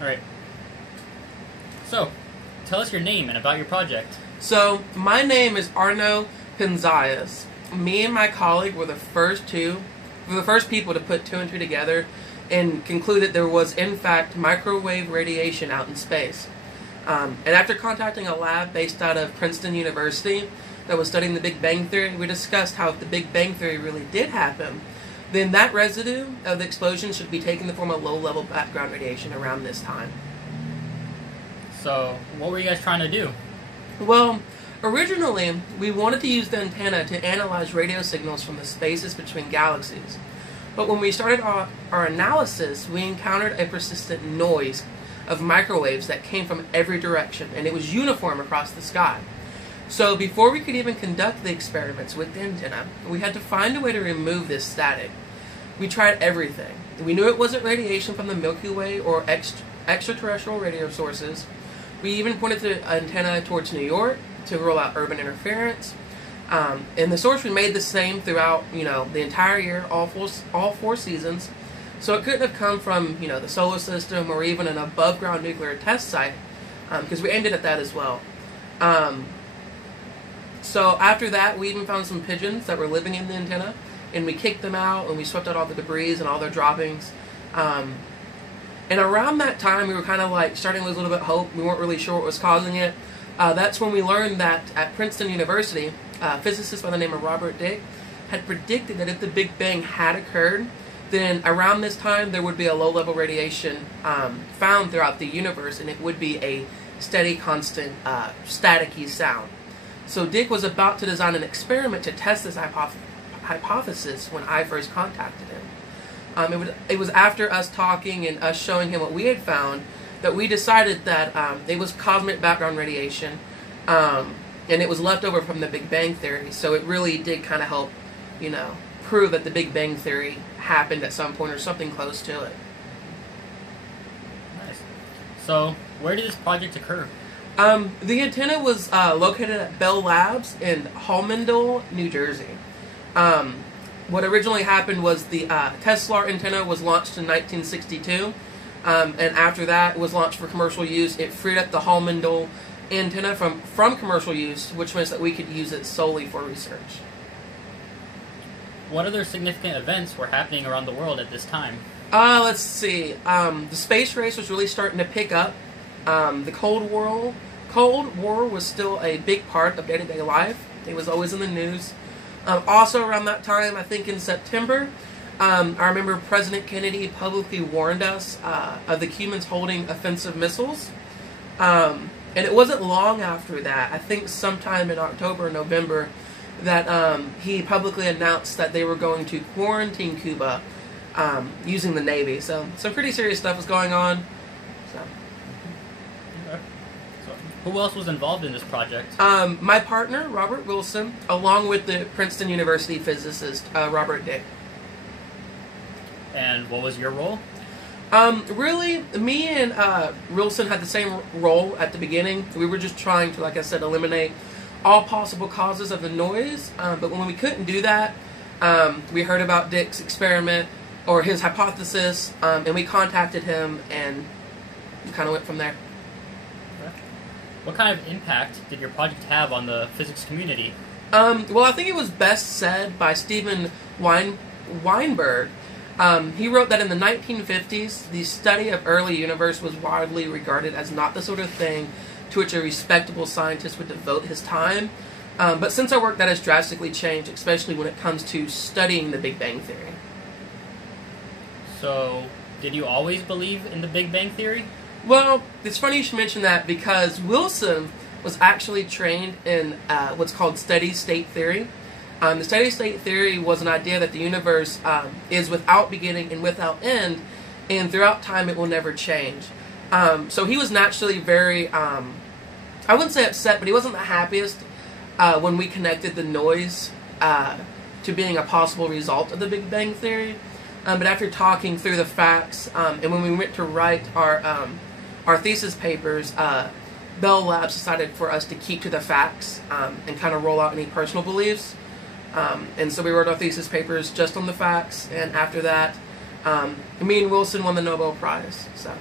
Alright. So, tell us your name and about your project. So, my name is Arno Pinzayas. Me and my colleague were the first people to put two and two together and conclude that there was, in fact, microwave radiation out in space. And after contacting a lab based out of Princeton University that was studying the Big Bang Theory, we discussed how if the Big Bang Theory really did happen, then that residue of the explosion should be taking the form of low-level background radiation around this time. So, what were you guys trying to do? Well, originally, we wanted to use the antenna to analyze radio signals from the spaces between galaxies. But when we started our analysis, we encountered a persistent noise of microwaves that came from every direction, and it was uniform across the sky. So before we could even conduct the experiments with the antenna, we had to find a way to remove this static. We tried everything. We knew it wasn't radiation from the Milky Way or extraterrestrial radio sources. We even pointed the antenna towards New York to rule out urban interference. And the source remained the same throughout, the entire year, all four seasons. So it couldn't have come from, the solar system or even an above-ground nuclear test site, because we aimed it at that as well. So after that, we even found some pigeons that were living in the antenna, and we kicked them out, and we swept out all the debris and all their droppings. And around that time, we were kind of like starting to lose a little bit of hope. We weren't really sure what was causing it. That's when we learned that at Princeton University, a physicist by the name of Robert Dick had predicted that if the Big Bang had occurred, then around this time there would be a low-level radiation found throughout the universe, and it would be a steady, constant, staticky sound. So Dick was about to design an experiment to test this hypothesis when I first contacted him. It was after us talking and us showing him what we had found that we decided that it was cosmic background radiation, and it was left over from the Big Bang Theory. So it really did kind of help, prove that the Big Bang Theory happened at some point or something close to it. Nice. So, where did this project occur? The antenna was located at Bell Labs in Halmondale, New Jersey. What originally happened was the Tesla antenna was launched in 1962, and after that it was launched for commercial use. It freed up the Halmondale antenna from commercial use, which means that we could use it solely for research. What other significant events were happening around the world at this time? Let's see. The space race was really starting to pick up. The Cold War was still a big part of day-to-day life. It was always in the news. Also around that time, I think in September, I remember President Kennedy publicly warned us of the Cubans holding offensive missiles. And it wasn't long after that, I think sometime in October or November, that he publicly announced that they were going to quarantine Cuba using the Navy. So some pretty serious stuff was going on. So. Okay. So, who else was involved in this project? My partner, Robert Wilson, along with the Princeton University physicist, Robert Dick. And what was your role? Really, me and Wilson had the same role at the beginning. We were just trying to, like I said, eliminate all possible causes of the noise. But when we couldn't do that, we heard about Dick's experiment, or his hypothesis, and we contacted him, and we kind of went from there. What kind of impact did your project have on the physics community? Well, I think it was best said by Steven Weinberg. He wrote that in the 1950s, the study of early universe was widely regarded as not the sort of thing to which a respectable scientist would devote his time. But since our work, that has drastically changed, especially when it comes to studying the Big Bang Theory. So, did you always believe in the Big Bang Theory? Well, it's funny you should mention that, because Wilson was actually trained in what's called steady-state theory. The steady-state theory was an idea that the universe is without beginning and without end, and throughout time it will never change. So he was naturally very, I wouldn't say upset, but he wasn't the happiest when we connected the noise to being a possible result of the Big Bang Theory. But after talking through the facts, and when we went to write our thesis papers, Bell Labs decided for us to keep to the facts and kind of roll out any personal beliefs. And so we wrote our thesis papers just on the facts, and after that, Me and Wilson won the Nobel Prize. So